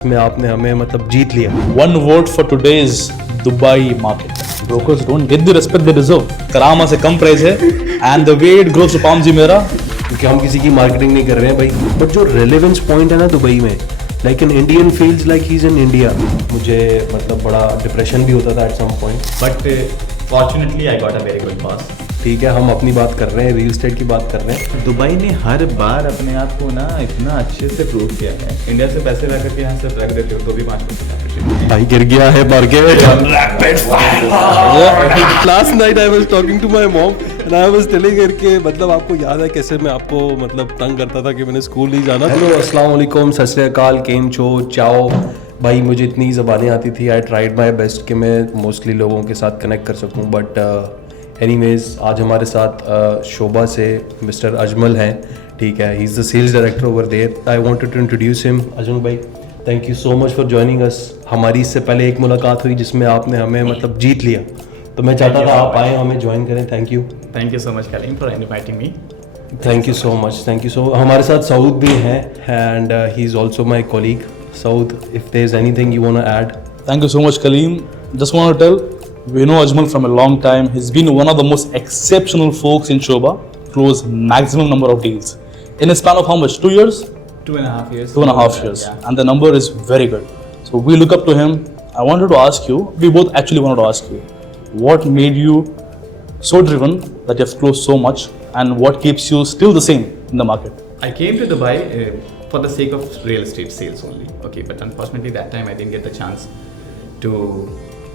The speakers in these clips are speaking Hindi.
में आपने हमें मतलब जीत लिया। One vote for today's Dubai market. Brokers don't get the respect they deserve. करामा से कम प्राइस है and the way it grows to Palm Jumeirah. क्योंकि हम किसी की मार्केटिंग नहीं कर रहे हैं भाई, बट जो रेलेवेंस पॉइंट है ना दुबई में, like an Indian feels like he is in India. मुझे मतलब बड़ा डिप्रेशन भी होता था at some point, but fortunately I got a very good boss. ठीक है हम अपनी बात कर रहे हैं, रियल एस्टेट की बात कर रहे हैं। दुबई ने हर बार अपने आप को ना इतना अच्छे से प्रूव किया है। इंडिया से पैसे ला करके यहाँ सिर्फ रख देते हो तो भी 5% भाई गिर गया है market. Last night I was talking to my mom and I was telling her कि मतलब आपको याद है कैसे मैं आपको मतलब तंग करता था कि मैंने स्कूल नहीं जाना। हेलो अस्सलाम वालेकुम, सत श्री अकाल, केम छो, चाओ। भाई मुझे इतनी ज़बानें आती थी, आई ट्राइड माई बेस्ट कि मैं मोस्टली लोगों के साथ कनेक्ट कर सकूं, बट एनीवेज आज हमारे साथ शोभा से मिस्टर अजमल हैं। ठीक है, he is the sales director over there. I wanted to introduce him. Ajmal भाई thank you so much for joining us. हमारी इससे पहले एक मुलाकात हुई जिसमें आपने हमें मतलब जीत लिया, तो मैं चाहता था आप आए हमें ज्वाइन करें। Thank you so much Kaleem for inviting me. Thank you so much, thank you so. हमारे साथ सऊद भी हैं and he is also my colleague. Saud, if there is anything you want to add. Thank you so much, Kaleem. Just want to tell, we know Ajmal from a long time. He's been one of the most exceptional folks in Shoba. Closed maximum number of deals in a span of how much? 2 years? 2.5 years. 2.5 years. Yeah. And the number is very good. So we look up to him. I wanted to ask you, we both actually wanted to ask you, what made you so driven that you have closed so much, and what keeps you still the same in the market? I came to Dubai for the sake of real estate sales only. Okay, but unfortunately that time I didn't get the chance to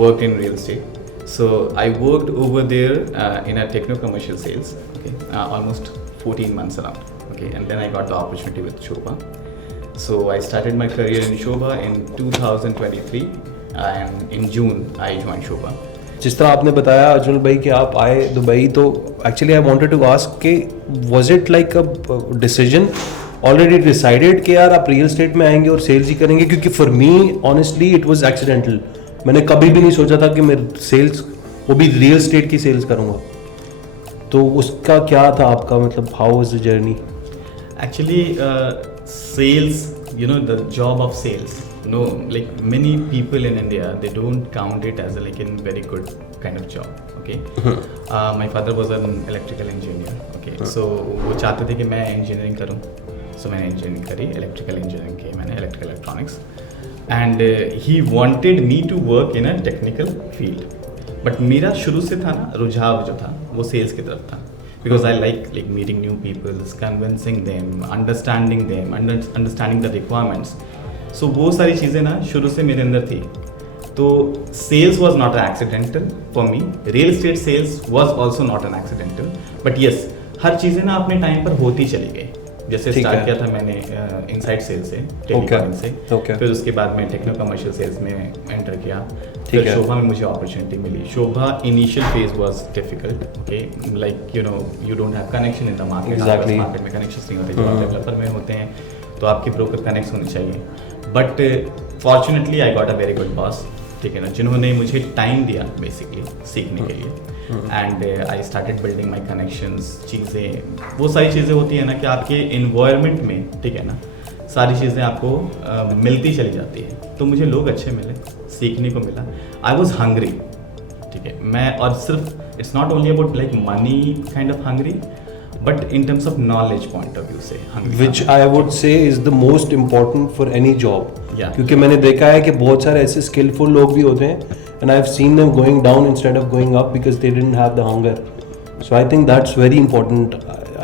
work in real estate. So I worked over there in a techno-commercial sales. Okay, almost 14 months around. Okay, and then I got the opportunity with Shoba. So I started my career in Shoba in 2023, and in June I joined Shoba. जिस तरह आपने बताया अजमल भाई कि आप आए दुबई, तो actually I wanted to ask कि was it like a decision already decided कि यार आप रियल एस्टेट में आएंगे और सेल्स ही करेंगे? क्योंकि for me honestly it was accidental. मैंने कभी भी नहीं सोचा था कि मैं सेल्स, वो भी रियल एस्टेट की सेल्स करूँगा। तो उसका क्या था आपका मतलब, how was the journey? Actually, sales, you know, the job of sales. No, like many people in India, they don't count it as a like a very good kind of job. Okay. My father was an electrical engineer. Okay. So वो चाहते थे कि मैं engineering करूँ. So मैंने engineering करी, electrical engineering की मैंने, electrical electronics. And he wanted me to work in a technical field. But मेरा शुरू से था ना रुझाव जो था वो sales की तरफ था. Because I like meeting new people, convincing them, understanding them, understanding the requirements. So वो सारी चीज़ें ना शुरू से मेरे अंदर थी। तो sales was not an accidental for me. Real estate sales was also not an accidental. But yes, हर चीज़ें ना अपने टाइम पर होती चली गई। जैसे स्टार्ट किया था मैंने इनसाइड सेल्स से, टेलीकॉलिंग से, फिर उसके बाद मैं टेक्नो कमर्शियल सेल्स में एंटर किया। फिर शोभा में मुझे अपॉर्चुनिटी मिली। Sobha initial phase was difficult, okay, like you know you don't have connection in the market. Market में कनेक्शंस नहीं होते, जो आप डेवलपर में होते हैं तो आपके ब्रोकर कनेक्ट होने चाहिए। But fortunately I got a very good boss, ठीक है ना, जिन्होंने मुझे टाइम दिया बेसिकली सीखने के लिए। And I started building my connections. चीज़ें, वो सारी चीज़ें होती है ना कि आपके इन्वायरमेंट में, ठीक है ना, सारी चीज़ें आपको मिलती चली जाती है। तो मुझे लोग अच्छे मिले, सीखने को मिला। आई वॉज हंग्री, ठीक है, मैं, और सिर्फ it's not only about like money kind of hungry, but in terms of knowledge point of view से hungry, which I would say is the most important for any job. Yeah. क्योंकि मैंने देखा है कि बहुत सारे ऐसे स्किलफुल लोग भी होते हैं and I've seen them going down instead of going up because they didn't have the hunger. So I think that's very important.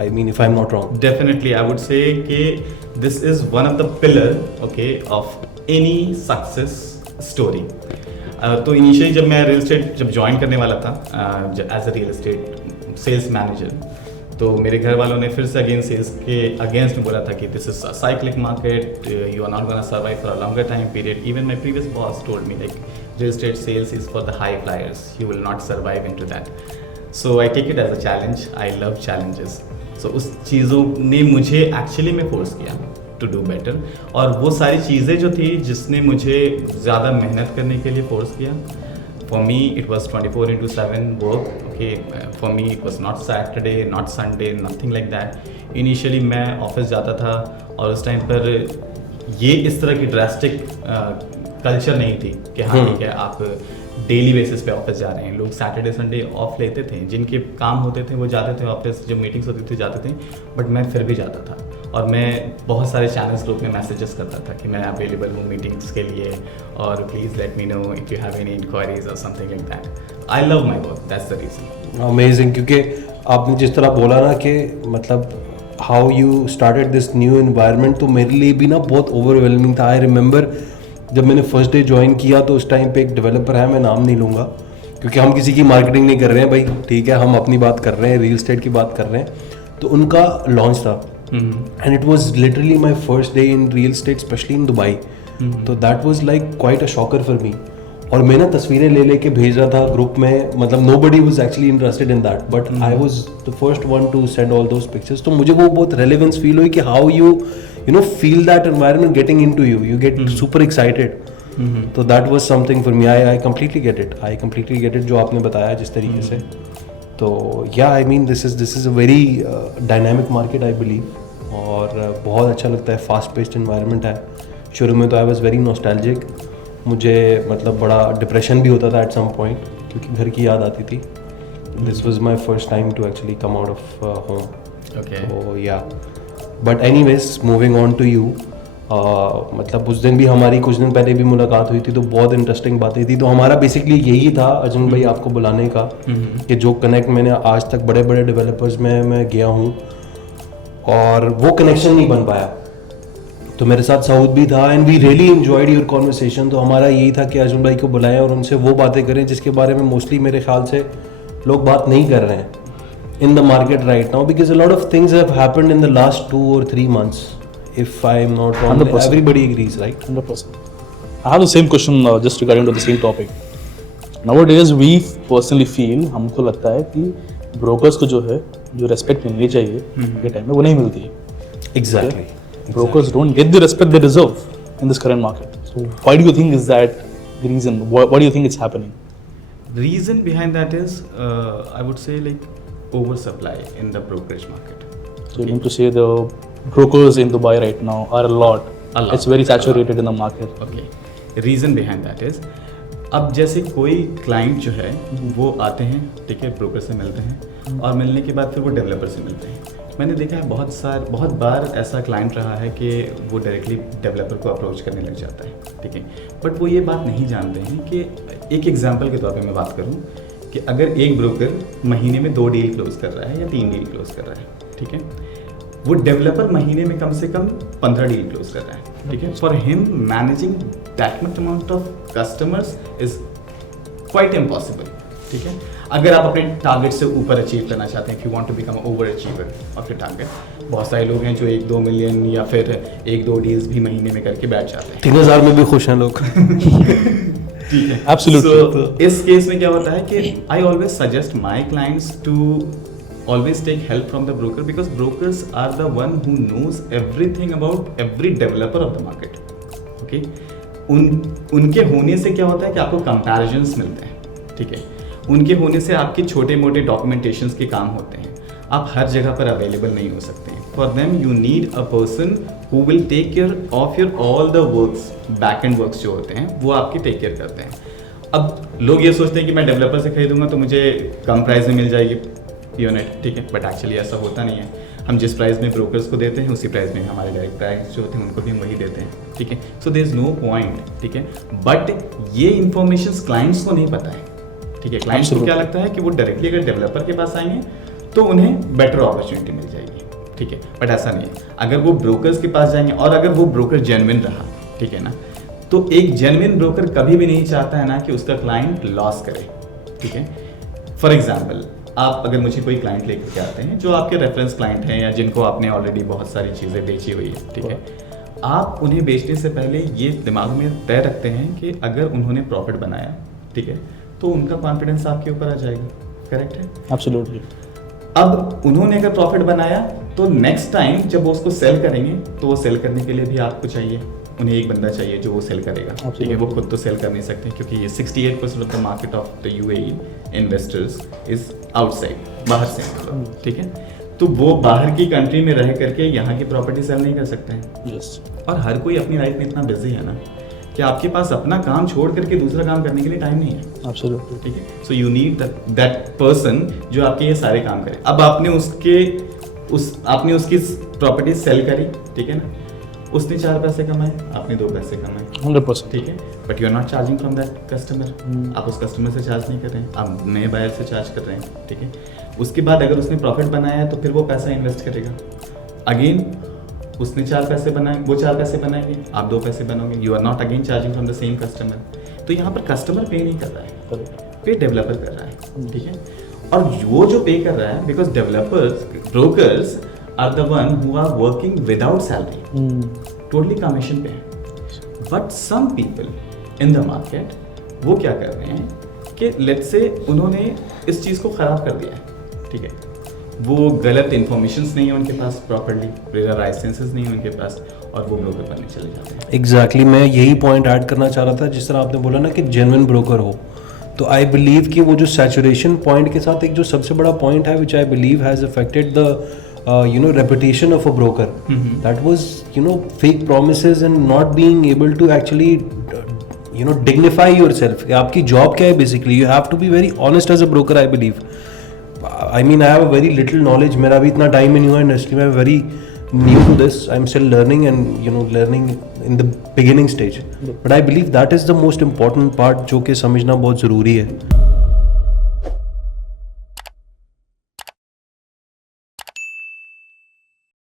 I mean, if I'm not wrong. Definitely, I would say कि this is one of the pillar, okay, of any success story. तो इनिशियली जब मैं रियल एस्टेट जब ज्वाइन करने वाला था as a real estate sales manager, तो मेरे घर वालों ने फिर से अगेन सेल्स के अगेंस्ट में बोला था कि this is a cyclic market, you are not gonna survive for a longer time period. Even my previous boss told me like real estate sales is for the high flyers, you will not survive into that. So I take it as a challenge, I love challenges. So उस चीज़ों ने मुझे एक्चुअली में फोर्स किया टू डू बेटर, और वो सारी चीज़ें जो थी जिसने मुझे ज़्यादा मेहनत करने के लिए फोर्स किया। For me, it was 24/7 work. Okay, for me it was not Saturday, not Sunday, nothing like that. Initially मैं ऑफिस जाता था और उस टाइम पर ये इस तरह की ड्रास्टिक कल्चर नहीं थी कि हाँ ठीक है आप डेली बेसिस पे ऑफिस जा रहे हैं। लोग सैटरडे संडे ऑफ लेते थे, जिनके काम होते थे वो जाते थे ऑफिस, जो मीटिंग्स होती थी जाते थे, बट मैं फिर भी जाता था। और मैं बहुत सारे चैनल्स ग्रुप में मैसेजेस करता था कि मैं अवेलेबल हूँ मीटिंग्स के लिए और please let me know if you have any inquiries और something like that. I love my work, that's the reason. Amazing, क्योंकि आपने जिस तरह बोला ना कि मतलब how you started this new environment, तो मेरे लिए भी ना बहुत ओवरवेलमिंग था। आई रिमेंबर जब मैंने फर्स्ट डे ज्वाइन किया तो उस टाइम पे एक डेवलपर है, मैं नाम नहीं लूँगा क्योंकि हम किसी की मार्केटिंग नहीं कर रहे हैं भाई, ठीक है, हम अपनी बात कर रहे हैं, रियल एस्टेट की बात कर रहे हैं। तो उनका लॉन्च था and it was literally my first day in real estate, specially in Dubai. तो that was like quite a shocker for me. और मैं ना तस्वीरें ले लेके भेज रहा था ग्रुप में, मतलब nobody was actually interested in that, but I was the first one to send all those pictures. तो मुझे वो बहुत रेलेवेंस फील हुई कि how you know feel that environment getting into you get super excited. तो that was something for me. I completely get it जो आपने बताया जिस तरीके से। तो yeah I mean this is a very dynamic market I believe, और बहुत अच्छा लगता है, फास्ट पेस्ड एनवायरनमेंट है। शुरू में तो आई वाज वेरी नॉस्टैल्जिक, मुझे मतलब बड़ा डिप्रेशन भी होता था एट सम पॉइंट क्योंकि घर की याद आती थी। This was my first time to actually come out of home. तो या but anyways moving on to you, मतलब उस दिन भी हमारी कुछ दिन पहले भी मुलाकात हुई थी, तो बहुत इंटरेस्टिंग बातें थी। तो हमारा बेसिकली यही था अजम भाई आपको बुलाने का कि जो कनेक्ट मैंने आज तक बड़े बड़े डेवलपर्स में मैं गया हूँ और वो कनेक्शन नहीं बन पाया। तो मेरे साथ सऊद भी था and we really enjoyed your conversation. तो हमारा यही था कि अजम भाई को बुलाएं और उनसे वो बातें करें जिसके बारे में मोस्टली मेरे ख्याल से लोग बात नहीं कर रहे हैं इन the market right now, because a lot of things have happened in the last 2 or 3 months. If I am not wrong, 100%. everybody agrees, right? 100%. I have the same question just regarding to the same topic. Nowadays, we personally feel, हमको लगता है कि brokers को जो है जो respect मिलनी चाहिए के टाइम में वो नहीं मिलती है. Exactly. Brokers don't get the respect they deserve in this current market. So why do you think is that the reason? Why do you think it's happening? The reason behind that is, I would say like oversupply in the brokerage market. So you mean to say the brokers in Dubai right now are a lot. It's very saturated in the market. Okay. Reason behind that is, अब जैसे कोई क्लाइंट जो है वो आते हैं, ठीक है, ब्रोकर से मिलते हैं और मिलने के बाद फिर वो डेवलपर से मिलते हैं। मैंने देखा है बहुत बार ऐसा क्लाइंट रहा है कि वो डायरेक्टली डेवलपर को अप्रोच करने लग जाता है, ठीक है, बट वो ये बात नहीं जानते हैं कि एक एग्जांपल के तौर पे मैं बात करूं कि अगर एक ब्रोकर महीने में 2 डील क्लोज कर रहा है या 3 डील क्लोज कर रहा है, ठीक है, वो डेवलपर महीने में कम से कम 15 डील क्लोज कर रहा है, ठीक है। For him managing that much amount of customers is quite impossible, ठीक है। अगर आप अपने टारगेट से ऊपर अचीव करना चाहते हैं, if you want to become over achiever of your target, बहुत सारे लोग हैं जो 1-2 मिलियन या फिर 1-2 डील्स भी महीने में करके बैठ जाते हैं। 3000 में भी खुश हैं लोग। ठीक है, Absolutely. So, इस केस में क्या होता है कि I always suggest my clients to always take help from the broker, because brokers are the one who knows everything about every developer of the market. Okay, उनके होने से क्या होता है कि आपको comparisons मिलते हैं, ठीक है, उनके होने से आपके छोटे मोटे डॉक्यूमेंटेशंस के काम होते हैं। आप हर जगह पर अवेलेबल नहीं हो सकते हैं। For them you need a person who will take care of your all the works, back end works जो होते हैं वो आपके टेक केयर करते हैं। अब लोग ये सोचते हैं कि मैं डेवलपर से खरीदूंगा तो मुझे कम प्राइस में मिल जाएगी यूनिट, ठीक है, बट एक्चुअली ऐसा होता नहीं है। हम जिस प्राइस में ब्रोकर्स को देते हैं उसी प्राइस में हमारे डायरेक्ट प्राइस जो होते हैं उनको भी हम वही देते हैं, ठीक है। So there is no point, ठीक है, बट ये इन्फॉर्मेशन क्लाइंट्स को नहीं पता है, ठीक है। क्लाइंट्स को क्या लगता है कि वो डायरेक्टली अगर डेवलपर के पास आएंगे तो उन्हें बेटर अपॉर्चुनिटी मिल जाएगी, ठीक है, बट ऐसा नहीं है। अगर वो ब्रोकर्स के पास जाएंगे और अगर वो ब्रोकर जेन्युइन रहा, ठीक है ना, तो एक जेन्युइन ब्रोकर कभी भी नहीं चाहता है ना कि उसका क्लाइंट लॉस करे, ठीक है। फॉर एग्जाम्पल, आप अगर मुझे कोई क्लाइंट लेकर के आते हैं जो आपके रेफरेंस क्लाइंट हैं या जिनको आपने ऑलरेडी बहुत सारी चीज़ें बेची हुई है, ठीक है, आप उन्हें बेचने से पहले ये दिमाग में तय रखते हैं कि अगर उन्होंने प्रॉफिट बनाया, ठीक है, तो उनका कॉन्फिडेंस आपके ऊपर आ जाएगा, करेक्ट है? एब्सोल्युटली। अब उन्होंने अगर प्रॉफिट बनाया तो नेक्स्ट टाइम जब वो उसको सेल करेंगे तो वो सेल करने के लिए भी आपको चाहिए, उन्हें एक बंदा चाहिए जो वो सेल करेगा, ठीक है। वो खुद तो सेल कर नहीं सकते क्योंकि ये 68% of the market of the UAE investors is outside, बाहर से, ठीक है। तो वो बाहर की कंट्री में रह करके यहाँ की प्रॉपर्टी सेल नहीं कर सकते हैं। Yes. और हर कोई अपनी लाइफ में इतना बिजी है ना कि आपके पास अपना काम छोड़ करके दूसरा काम करने के लिए टाइम नहीं है। Absolutely. ठीक है, so you need that person जो आपके ये सारे काम करे। अब आपने उसकी प्रॉपर्टी सेल करी, ठीक है ना, उसने 4 पैसे कमाए, आपने 2 पैसे कमाए, 100%. ठीक है, but you are not charging from that customer. आप उस कस्टमर से चार्ज नहीं कर रहे हैं, आप नए बायर से चार्ज कर रहे हैं, ठीक है। उसके बाद अगर उसने प्रॉफिट बनाया है तो फिर वो पैसा इन्वेस्ट करेगा, अगेन उसने 4 पैसे बनाए, वो 4 पैसे बनाएंगे, आप 2 पैसे बनाओगे, you are not again charging from the same customer. तो यहाँ पर कस्टमर पे नहीं कर रहा है, पे डेवलपर कर रहा है, ठीक है। और वो जो पे कर रहा है, because developers, brokers are the one who are working without salary, totally commission पे है। But some people in the market वो क्या कर रहे हैं कि लेट्स से उन्होंने इस चीज़ को ख़राब कर दिया है, ठीक है, वो गलत इन्फॉर्मेशंस नहीं है उनके पास, प्रॉपर्ली लाइसेंसेस नहीं है उनके पास, और वो ब्रोकर बनने चले जाते हैं। एग्जैक्टली मैं यही पॉइंट ऐड करना चाह रहा था, जिस तरह आपने बोला ना कि जेन्युइन ब्रोकर हो, तो आई बिलीव कि वो जो सैचुरेशन पॉइंट के साथ एक जो सबसे बड़ा पॉइंट है which I believe has affected the reputation of a broker, that was fake promises and not being able to actually dignify yourself. आपकी जॉब क्या है basically, you have to be very honest as a broker, I believe. I mean, I have a very little knowledge, मेरा भी इतना टाइम नहीं हुआ इंडस्ट्री में, very new to this, I'm still learning and learning in the beginning stage, but I believe that is the most important part जो कि समझना बहुत ज़रूरी है।